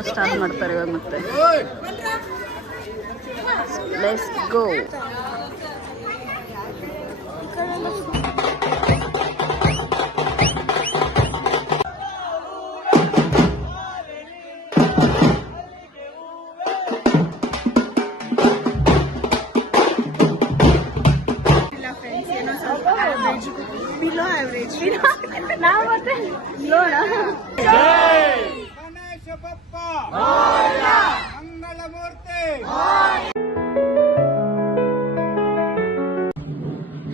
Start ಮಾಡ್ತಾರೆ ಇವಾಗ ಮತ್ತೆ. Let's go. Below average. ನಾವು ಮತ್ತೆ ಲೋಣ.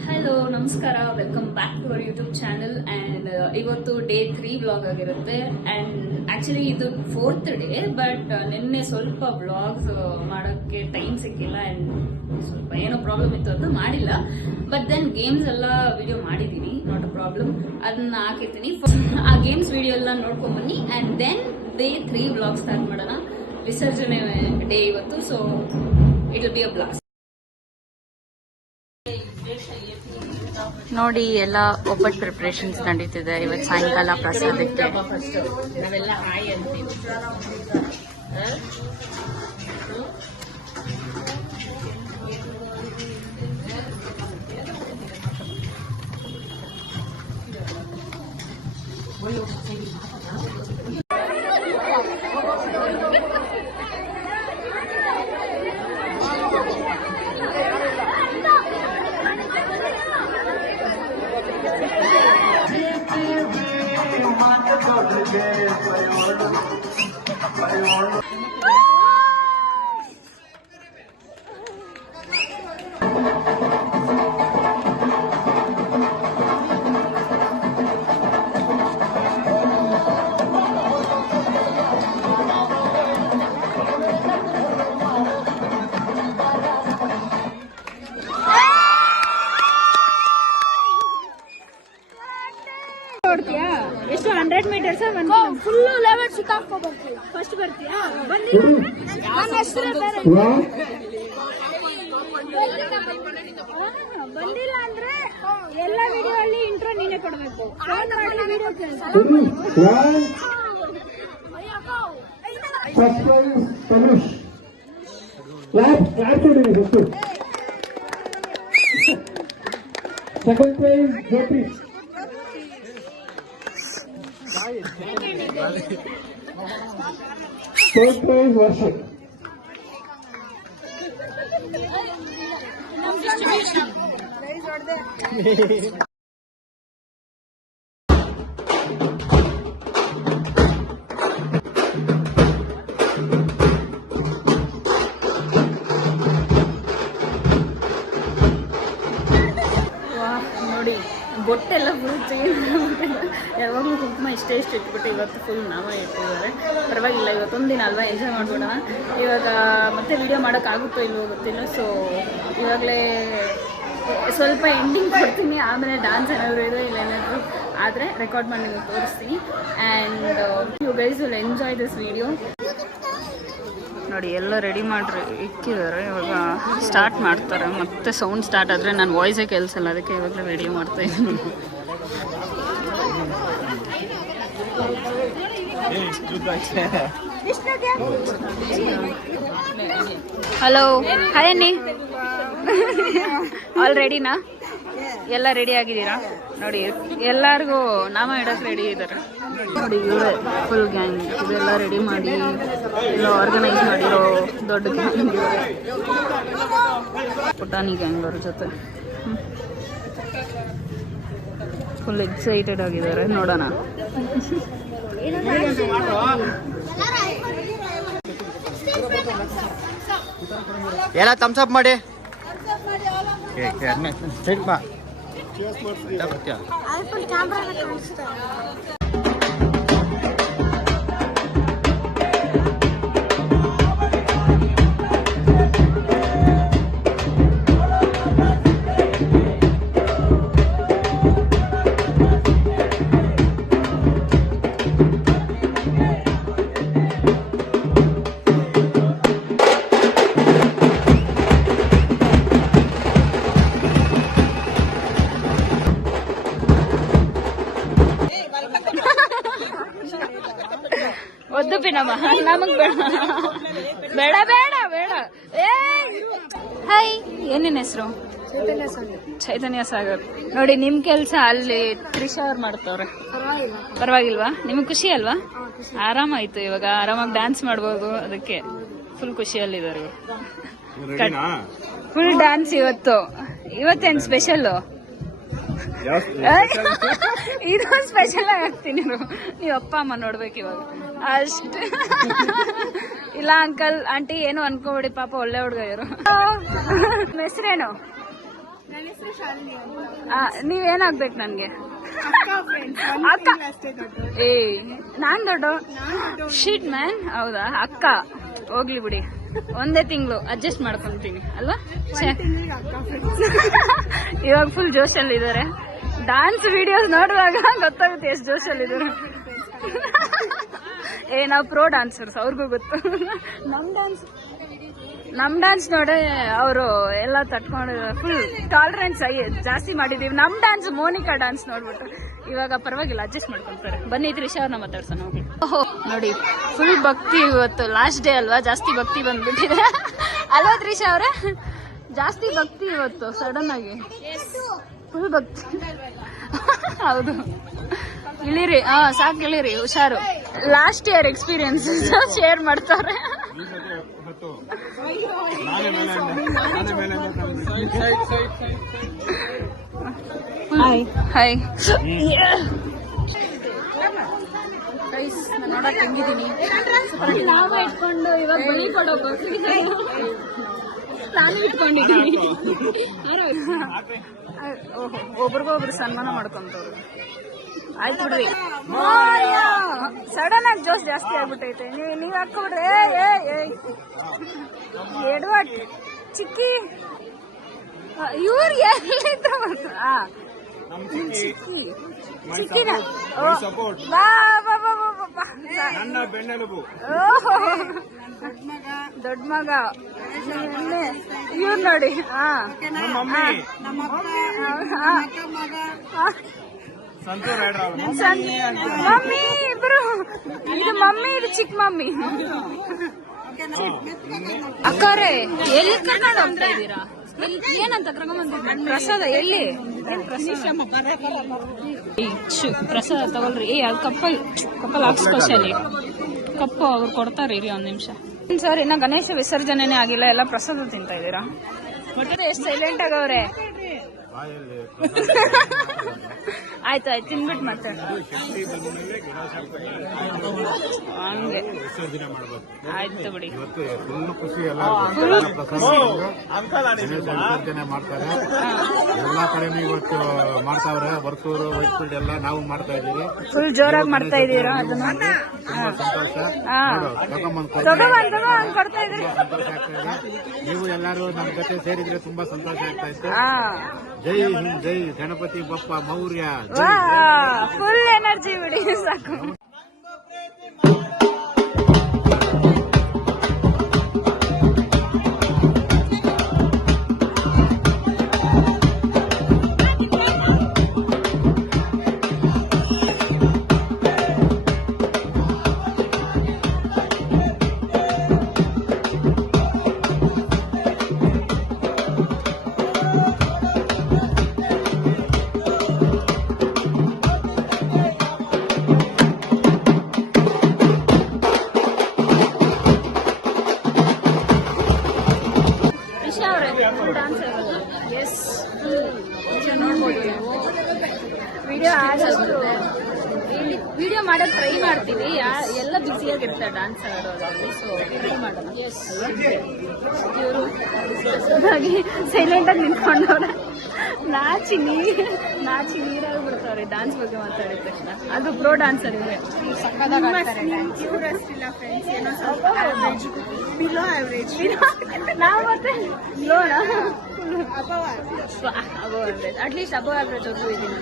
ಹಲೋ ನಮಸ್ಕಾರ, welcome back to our YouTube channel. And ಇವತ್ತು ಡೇ 3 ವ್ಲಾಗ್ ಆಗಿರುತ್ತೆ. ಆ್ಯಂಡ್ ಆ್ಯಕ್ಚುಲಿ ಇದು 4th ಡೇ, ಬಟ್ ನಿನ್ನೆ ಸ್ವಲ್ಪ ವ್ಲಾಗ್ಸ್ ಮಾಡೋಕ್ಕೆ ಟೈಮ್ ಸಿಕ್ಕಿಲ್ಲ. ಆ್ಯಂಡ್ ಸ್ವಲ್ಪ ಏನೋ ಪ್ರಾಬ್ಲಮ್ ಇತ್ತು ಅಂತ ಮಾಡಿಲ್ಲ. ಬಟ್ ದೆನ್ ಗೇಮ್ಸ್ ಎಲ್ಲ ವಿಡಿಯೋ ಮಾಡಿದ್ದೀನಿ, ನಾಟ್ ಅ ಪ್ರಾಬ್ಲಮ್. ಅದನ್ನ ಹಾಕಿರ್ತೀನಿ. ಆ ಗೇಮ್ಸ್ ವಿಡಿಯೋ ಎಲ್ಲ ನೋಡ್ಕೊಂಬನ್ನಿ. And then day 3 vlog start ಮಾಡೋಣ. ವಿಸರ್ಜನೆ ಡೇ ಇವತ್ತು, so it will be a blast. ನೋಡಿ, ಎಲ್ಲ ಒಬ್ಬಟ್ಟು ಪ್ರಿಪ್ರೇಷನ್ಸ್ ನಡೀತಿದೆ ಇವತ್ತು ಸಾಯಂಕಾಲ ಪ್ರಸಾದಕ್ಕೆ. ನಾವೆಲ್ಲ ಹಾಯ್ ಅಂತೀವಿ. ಎಷ್ಟು 100 ಮೀಟರ್ಸ್ ಫುಲ್ ಲೆವೆಲ್ ಸಿಕ್ಕಾಕೋ ಬರ್ತೀವಿ. ಫಸ್ಟ್ ಬರ್ತೀಯಾ? ಬಂದಿಲ್ಲ ಅಂದ್ರೆ ಎಲ್ಲ ವಿಡಿಯೋ ಅಲ್ಲಿ ಇಂಟ್ರೋ ನೀನೇ ಕೊಡ್ಬೇಕು. Second prize, Jyoti. Third prize, Worship. ನೋಡಿ, ಬೊಟ್ಟೆಲ್ಲ ಫುಲ್ ಚೇಂಜ್. ಯಾವಾಗಲೂ ಕುಂಕುಮ ಇಷ್ಟೇ ಇಟ್ಬಿಟ್ಟು ಇವತ್ತು ಫುಲ್ ನಾಮ ಇಟ್ಟಿದ್ದಾರೆ. ಪರವಾಗಿಲ್ಲ, ಇವತ್ತೊಂದು ದಿನ ಅಲ್ವಾ, ಎಂಜಾಯ್ ಮಾಡ್ಬಿಡೋಣ. ಇವಾಗ ಮತ್ತೆ ವಿಡಿಯೋ ಮಾಡೋಕ್ಕಾಗುತ್ತೋ ಇಲ್ವೋ ಗೊತ್ತಿಲ್ಲ. ಸೊ ಇವಾಗಲೇ ಸ್ವಲ್ಪ ಎಂಡಿಂಗ್ ಕೊಡ್ತೀನಿ. ಆಮೇಲೆ ಡಾನ್ಸ್ ಏನಾದರೂ ಇದೆ, ಇಲ್ಲ ಏನಾದರೂ ಆದರೆ ರೆಕಾರ್ಡ್ ಮಾಡಿ ನಿಮಗೆ ತೋರಿಸ್ತೀನಿ. And you guys will enjoy this video. ನೋಡಿ, ಎಲ್ಲ ರೆಡಿ ಮಾಡಿ ಇಕ್ಕಿದ್ದಾರೆ. ಇವಾಗ ಸ್ಟಾರ್ಟ್ ಮಾಡ್ತಾರೆ. ಮತ್ತೆ ಸೌಂಡ್ ಸ್ಟಾರ್ಟ್ ಆದರೆ ನನ್ನ ವಾಯ್ಸೇ ಕೇಳಿಸಲ್ಲ, ಅದಕ್ಕೆ ಇವಾಗಲೇ ವಿಡಿಯೋ ಮಾಡ್ತಾ ಇದ್ದೀನಿ. ಹಲೋ, ಹಾಯ್ ಅನ್ನಿ. ಆಲ್ ರೆಡಿನಾ? ಎಲ್ಲ ರೆಡಿ ಆಗಿದ್ದೀರಾ? ನೋಡಿ, ಎಲ್ಲರಿಗೂ ನಾಮ ಇಡೋಕೆ ರೆಡಿ ಇದ್ದಾರೆ. ನೋಡಿ, ಇವರೇ ಫುಲ್ ಗ್ಯಾಂಗ್. ಇದೆಲ್ಲ ರೆಡಿ ಮಾಡಿ ಎಲ್ಲ ಆರ್ಗನೈಸ್ ಮಾಡಿರೋ ದೊಡ್ಡ ಗ್ಯಾಂಗ್. ಪುಟಾಣಿ ಗ್ಯಾಂಗ್ ಅವ್ರ ಜೊತೆ ಫುಲ್ ಎಕ್ಸೈಟೆಡ್ ಆಗಿದ್ದಾರೆ. ನೋಡೋಣ. ಎಲ್ಲ ಥಮ್ಸ್ ಅಪ್ ಮಾಡಿ. ಬೇಡ ಬೇಡ ಬೇಡ ಏ ಹಾಯ್ ಏನೇನ್ ಹೆಸರು? ಚೈತನ್ಯ ಸಾಗರ್. ನೋಡಿ ನಿಮ್ ಕೆಲ್ಸ ಅಲ್ಲಿ ತ್ರಿಷಾ ಅವ್ರು ಮಾಡ್ತವ್ರೆ. ಪರವಾಗಿಲ್ವಾ? ನಿಮ್ಗೆ ಖುಷಿ ಅಲ್ವಾ? ಆರಾಮಾಯ್ತು, ಇವಾಗ ಆರಾಮಾಗಿ ಡ್ಯಾನ್ಸ್ ಮಾಡ್ಬೋದು. ಅದಕ್ಕೆ ಫುಲ್ ಖುಷಿಯಲ್ಲಿದ್ದಾರೆ ಫುಲ್ ಡ್ಯಾನ್ಸ್ ಇವತ್ತೇನ್ ಸ್ಪೆಷಲ್? ಇದು ಸ್ಪೆಷಲ್ ಆಗ್ತೀನಿ. ನೀವ್ ಅಪ್ಪ ಅಮ್ಮ ನೋಡ್ಬೇಕು ಇವಾಗ ಅಷ್ಟೇ. ಇಲ್ಲ ಅಂಕಲ್ ಆಂಟಿ ಏನು ಅನ್ಕೋಬೇಡಿ, ಪಾಪ ಒಳ್ಳೆ ಹುಡುಗ ಇವರು. ಹೆಸರೇನು? ನೀವೇನಾಗ್ಬೇಕು ನನ್ಗೆ? ಅಕ್ಕ. ಏ ನಾನ್ ದೊಡ್ಡ ಶೀಟ್ ಮ್ಯಾನ್. ಹೌದಾ? ಅಕ್ಕ ಹೋಗ್ಲಿ ಬಿಡಿ, ಒಂದೇ ತಿಂಗಳು ಅಡ್ಜಸ್ಟ್ ಮಾಡ್ಕೊಂತೀನಿ ಅಲ್ವಾ? ಇವಾಗ ಫುಲ್ ಜೋಶಲ್ಲಿ ಇದಾರೆ. ಡಾನ್ಸ್ ವಿಡಿಯೋಸ್ ನೋಡುವಾಗ ಗೊತ್ತಾಗುತ್ತೆ ಎಷ್ಟು ಜೋಶಲ್ಲಿ ಇದಾರೆ. ನಾವು ಪ್ರೋ ಡಾನ್ಸರ್ಸ್, ಅವ್ರಿಗೂ ಗೊತ್ತು. ನಮ್ ಡ್ಯಾನ್ಸ್ ನೋಡಿ ಅವರು ಎಲ್ಲ ತಟ್ಕೊಂಡು ಫುಲ್ ಟಾಲರೆನ್ಸ್ ಜಾಸ್ತಿ ಮಾಡಿದೀವಿ. ನಮ್ ಡ್ಯಾನ್ಸ್ ಮೋನಿಕಾ ಡ್ಯಾನ್ಸ್ ನೋಡ್ಬಿಟ್ಟು ಇವಾಗ ಪರವಾಗಿಲ್ಲ, ಅಡ್ಜಸ್ಟ್ ಮಾಡ್ಕೊಂತಾರೆ. ಬನ್ನಿ ತ್ರಿಷಾ ಅವ್ರನ್ನ ಮಾತಾಡ್ಸೋಣ ಹೋಗಿ. ಓಹೋ ನೋಡಿ, ಫುಲ್ ಭಕ್ತಿ ಇವತ್ತು ಲಾಸ್ಟ್ ಡೇ ಅಲ್ವಾ, ಜಾಸ್ತಿ ಭಕ್ತಿ ಬಂದ್ಬಿಟ್ಟಿದೆ ಅಲ್ವಾ ತ್ರಿಷಾ ಅವ್ರೆ? ಜಾಸ್ತಿ ಭಕ್ತಿ ಇವತ್ತು ಸಡನ್ ಆಗಿ ಫುಲ್ ಭಕ್ತಿ. ಹೌದು, ಇಳಿರಿ. ಸಾಕು ಇಳಿರಿ, ಹುಷಾರು. ಲಾಸ್ಟ್ ಇಯರ್ ಎಕ್ಸ್ಪೀರಿಯನ್ಸ್ ಶೇರ್ ಮಾಡ್ತಾರೆ. ಹಾಯ್ ಗೈಸ್, ನಾನು ನೋಡಕ್ ಹೆಂಗಿದ್ದೀನಿ. ನಾವೇ ಇಟ್ಕೊಂಡು ಇವಾಗ ಬಳಿ ಕೊಡೋದು ನಾನು ಇಟ್ಕೊಂಡಿದ್ದೀನಿ. ಒಬ್ರಿಗೊಬ್ರು ಸನ್ಮಾನ ಮಾಡ್ಕೊಂತವ್ರು. ಆಯ್ತು ಬಿಡ್ರಿ. ಸಡನ್ ಆಗಿ ಜೋಶ್ ಜಾಸ್ತಿ ಆಗ್ಬಿಟ್ಟೈತೆ. ನೀವ್ ಹಾಕೊಬಿಡ್ರಿ. ಎಡ್ವರ್ಡ್ ಚಿಕ್ಕಿ ಇವ್ರು ಎಲ್ಲಿದ್ರು? ಚಿಕ್ಕಿ ಚಿಕ್ಕಿನ ದೊಡ್ಡ ಮಗ ಇವ್ರು ನೋಡಿ. ಮಮ್ಮಿ ಇಬ್ರು, ಇದು ಮಮ್ಮಿ, ಇದು ಚಿಕ್ಕ ಮಮ್ಮಿ. ಅಕ್ಕವ್ರೆ ಎಲ್ಲಿ ಕರ್ಕೊಂಡು ಹೋಗ್ತಾ ಇದ್ದೀರಾ? ಏನಂತ ಕರ್ಕೊಂಡ್ ಪ್ರಸಾದ? ಎಲ್ಲಿ ಪ್ರಸಾದ ತಗೊಳ್ರಿ. ಅದು ಕಪ್ಪಲ್ ಹಾಕ್ಸ್ಕೊಶಲಿ ಕಪ್ಪು ಅವ್ರು ಕೊಡ್ತಾರೆ. ಇರಿ ಒಂದ್ ನಿಮಿಷ ಸರ್, ಇನ್ನ ಗಣೇಶ ವಿಸರ್ಜನೆನೇ ಆಗಿಲ್ಲ, ಎಲ್ಲ ಪ್ರಸಾದ ತಿಂತಾ ಇದ್ದೀರಾ? ಎಷ್ಟು ಸೈಲೆಂಟ್ ಆಗವ್ರೆ. ಆಯ್ತು ತಿನ್ಬಿಟ್ಟು ಮತ್ತೆ ಹಂಗೆ ಆಯ್ತು ಬಿಡಿ. ವಿಸರ್ಜನೆ ಮಾಡ್ತಾರೆ ಎಲ್ಲಾ ಕಡೆನೂ ಇವತ್ತು ಮಾಡ್ತಾವ್ರೆ. ವರ್ತೂರು, ವೈಟ್ಫೀಲ್ಡ್ ಎಲ್ಲ ನಾವು ಮಾಡ್ತಾ ಇದೀವಿ. ಫುಲ್ ಜೋರಾಗಿ ಮಾಡ್ತಾ ಇದೀರಾ? ಅದನ್ನ ತುಂಬಾ ಸಂತೋಷ. ಕೊಡ್ತಾ ಇದ್ರಿ. ಸಂತೋಷ ಆಗ್ತಾ ಇದೆ. ನೀವು ಎಲ್ಲರೂ ನಮ್ಮ ಜೊತೆ ಸೇರಿದ್ರೆ ತುಂಬಾ ಸಂತೋಷ ಆಗ್ತಾ ಇತ್ತು. ಜೈ ಹಿಂದ್, ಜೈ ಗಣಪತಿ ಬಪ್ಪ ಮೌರ್ಯ. ಫುಲ್ ಎನರ್ಜಿ ಬಿಡಿ, ಸಾಕು. ವಿಡಿಯೋ ಮಾಡೋದು ಟ್ರೈ ಮಾಡ್ತೀವಿ. ಎಲ್ಲ ಬ್ಯುಸಿಯಾಗಿರ್ತಾರೆ ಡ್ಯಾನ್ಸ್ ಆಡೋದ್ರಲ್ಲಿ, ಸೊ ಟ್ರೈ ಮಾಡೋಣ. ಇವರು ಸೈಲೆಂಟ್ ಆಗಿ ನಿಂತ್ಕೊಂಡವ್ರೆ. ನಾಚಿ ನೀರಾಗಿ ಬಿಡ್ತಾವ್ರೆ ಡ್ಯಾನ್ಸ್ ಬಗ್ಗೆ ಮಾತಾಡಿದ ತಕ್ಷಣ. ಅದು ಪ್ರೋ ಡ್ಯಾನ್ಸರ್ ಇವ್ರೆ. ನಾವು ಮತ್ತೆ ಲೋನಾ above average, at least above average ಹೋಗ್ತಾ ಇದ್ದೀನಿ.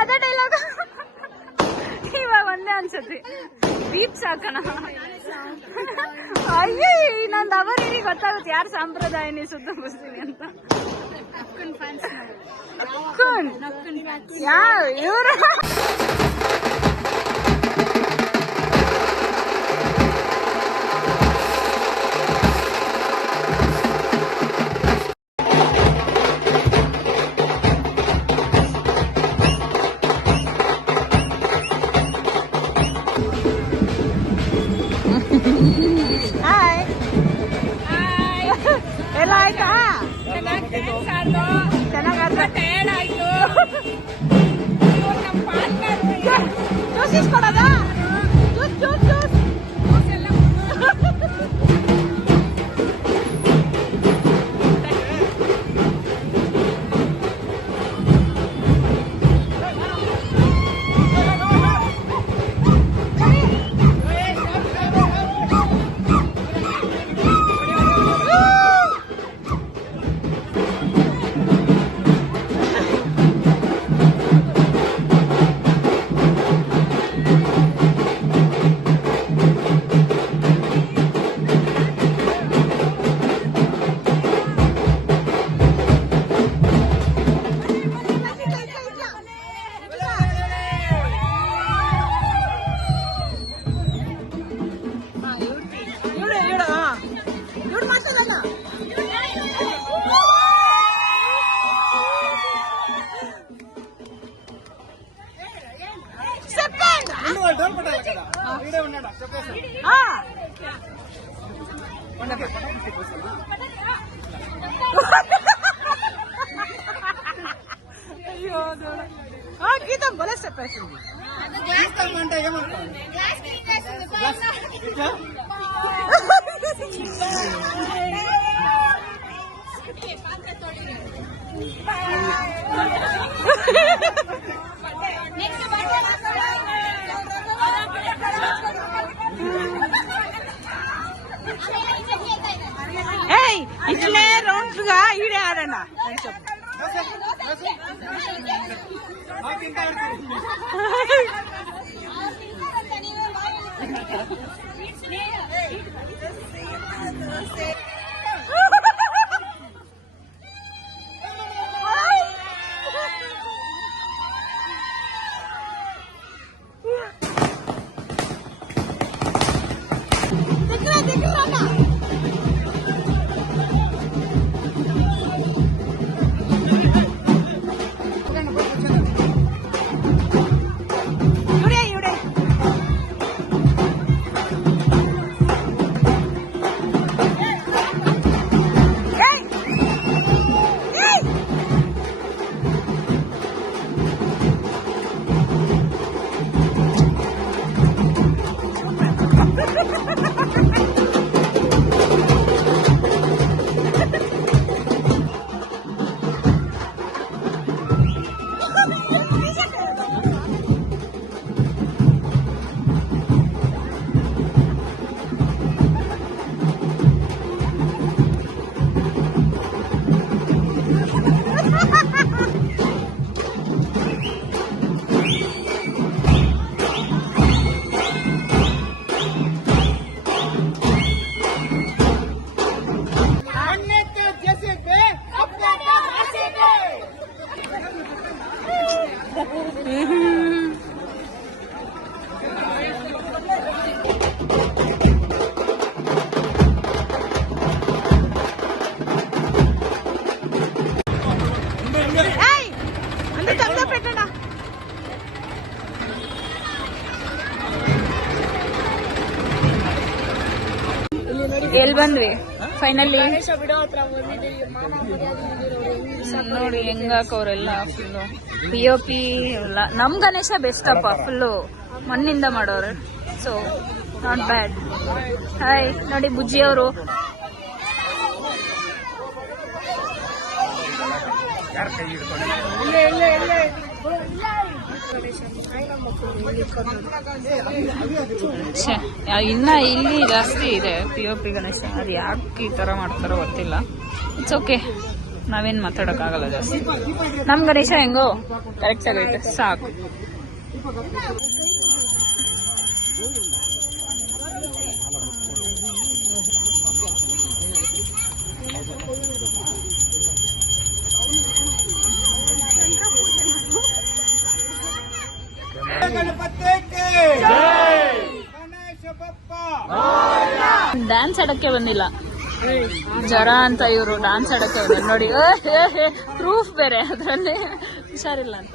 ಅದೇ ಡೈಲಾಗ್ ಇವಾಗ ಒಂದೇ ಅನ್ಸತಿ ದೀಪ್ ಸಾಕಣ. ಅಯ್ಯೇ ನಂದು ಅವರಿಗೆ ಗೊತ್ತಾಗುತ್ತೆ ಯಾರು ಸಂಪ್ರದಾಯನಿ ಸುತ್ತ ಬಸ್ತೀನಿ ಅಂತ. ಯಾವ ಇವರು ಎಲ್ಲ ಆಯ್ತಾ? ಚೆನ್ನಾಗಾಯ್ತು. ಜ್ಯೂಸ್ ಇಸ್ಕೊಡೋದಾ? ಜ್ಯೂಸ್ అయ్యో గీతం భలే చెప్పేసింది. ఏయ్ ఇట్లే రౌండ్ గా ఈడే ఆడన్నా ಎಲ್ಲಿ ಬಂದ್ವಿ ಫೈನಲಿ ನೋಡಿ ಹೆಂಗಾಕವ್ರೆಲ್ಲ ಫುಲ್ಲು POP ಎಲ್ಲ. ನಮ್ ಗಣೇಶ ಬೆಸ್ಟ್ ಅಪ್ಪ, ಫುಲ್ಲು ಮಣ್ಣಿಂದ ಮಾಡೋರು. So not bad. ಹಾಯ್ ನೋಡಿ ಬುಜ್ಜಿ ಅವರು. ಇನ್ನ ಇಲ್ಲಿ ಜಾಸ್ತಿ ಇದೆ POP ಗಣೇಶ. ಅದು ಯಾಕೆ ಈ ತರ ಮಾಡ್ತಾರೋ ಗೊತ್ತಿಲ್ಲ. ಇಟ್ಸ್ ಓಕೆ, ನಾವೇನ್ ಮಾತಾಡೋಕ್ಕಾಗಲ್ಲ ಜಾಸ್ತಿ. ನಮ್ ಗಣೇಶ ಹೆಂಗೋ ಕರೆಕ್ಟ್ ಆಗೈತೆ, ಸಾಕು. ಡ್ಯಾನ್ಸ್ ಆಡಕ್ಕೆ ಬಂದಿಲ್ಲ, ಜರ ಅಂತ ಇವರು ಡ್ಯಾನ್ಸ್ ಆಡಕ್ಕೆ ಬಂದಿಲ್ಲ ನೋಡಿ. ಪ್ರೂಫ್ ಬೇರೆ ಅದರಲ್ಲಿ, ಹುಷಾರಿಲ್ಲ ಅಂತ.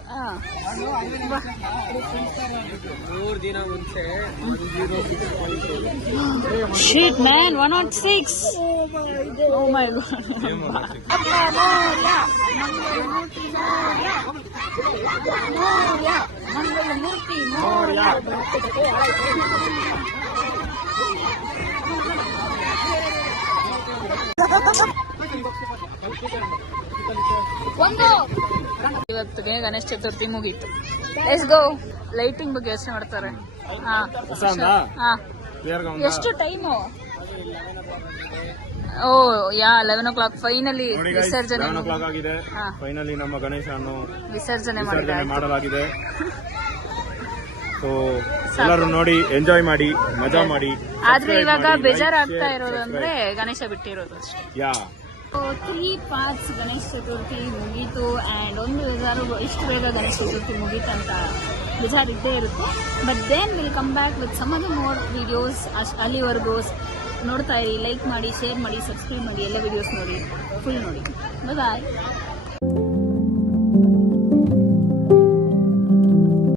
Shit man, 106. Oh my god. ಇವತ್ತಿಗೆ ಗಣೇಶ ಚತುರ್ಥಿ ಮುಗೀತು. Let's go. ಲೈಟಿಂಗ್ ಬಗ್ಗೆ ಯೋಚನೆ ಮಾಡ್ತಾರೆ. ಎಷ್ಟು ಟೈಮು? ಓ ಯಾ 11 o'clock ಫೈನಲಿ ವಿಸರ್ಜನೆ ಆಗಿದೆ. ಫೈನಲಿ ನಮ್ಮ ಗಣೇಶವನ್ನು ವಿಸರ್ಜನೆ ಮಾಡಲಾಗಿದೆ. ಸೊ ಎಲ್ಲರೂ ನೋಡಿ, ಎಂಜಾಯ್ ಮಾಡಿ, ಮಜಾ ಮಾಡಿ. ಆದ್ರೆ ಇವಾಗ ಬೇಜಾರಾಗ್ತಾ ಇರೋದಂದ್ರೆ ಗಣೇಶ ಬಿಟ್ಟಿರೋದು ಅಷ್ಟೇ. 3 parts ಗಣೇಶ ಚತುರ್ಥಿ ಮುಗೀತು. ಅಂಡ್ ಒಂದು ಬೇಜಾರು, ಇಷ್ಟು ಬೇಗ ಗಣೇಶ ಚತುರ್ಥಿ ಮುಗೀತಂತ ಬೇಜಾರಿದ್ದೇ ಇರುತ್ತೆ. But then will come back with some of the more videos. ಅಲ್ಲಿವರೆಗೂ ನೋಡ್ತಾ ಇರಿ, ಲೈಕ್ ಮಾಡಿ, ಶೇರ್ ಮಾಡಿ, ಸಬ್ಸ್ಕ್ರೈಬ್ ಮಾಡಿ, ಎಲ್ಲ ವಿಡಿಯೋಸ್ ನೋಡಿ, ಫುಲ್ ನೋಡಿ. ಬಾಯ್.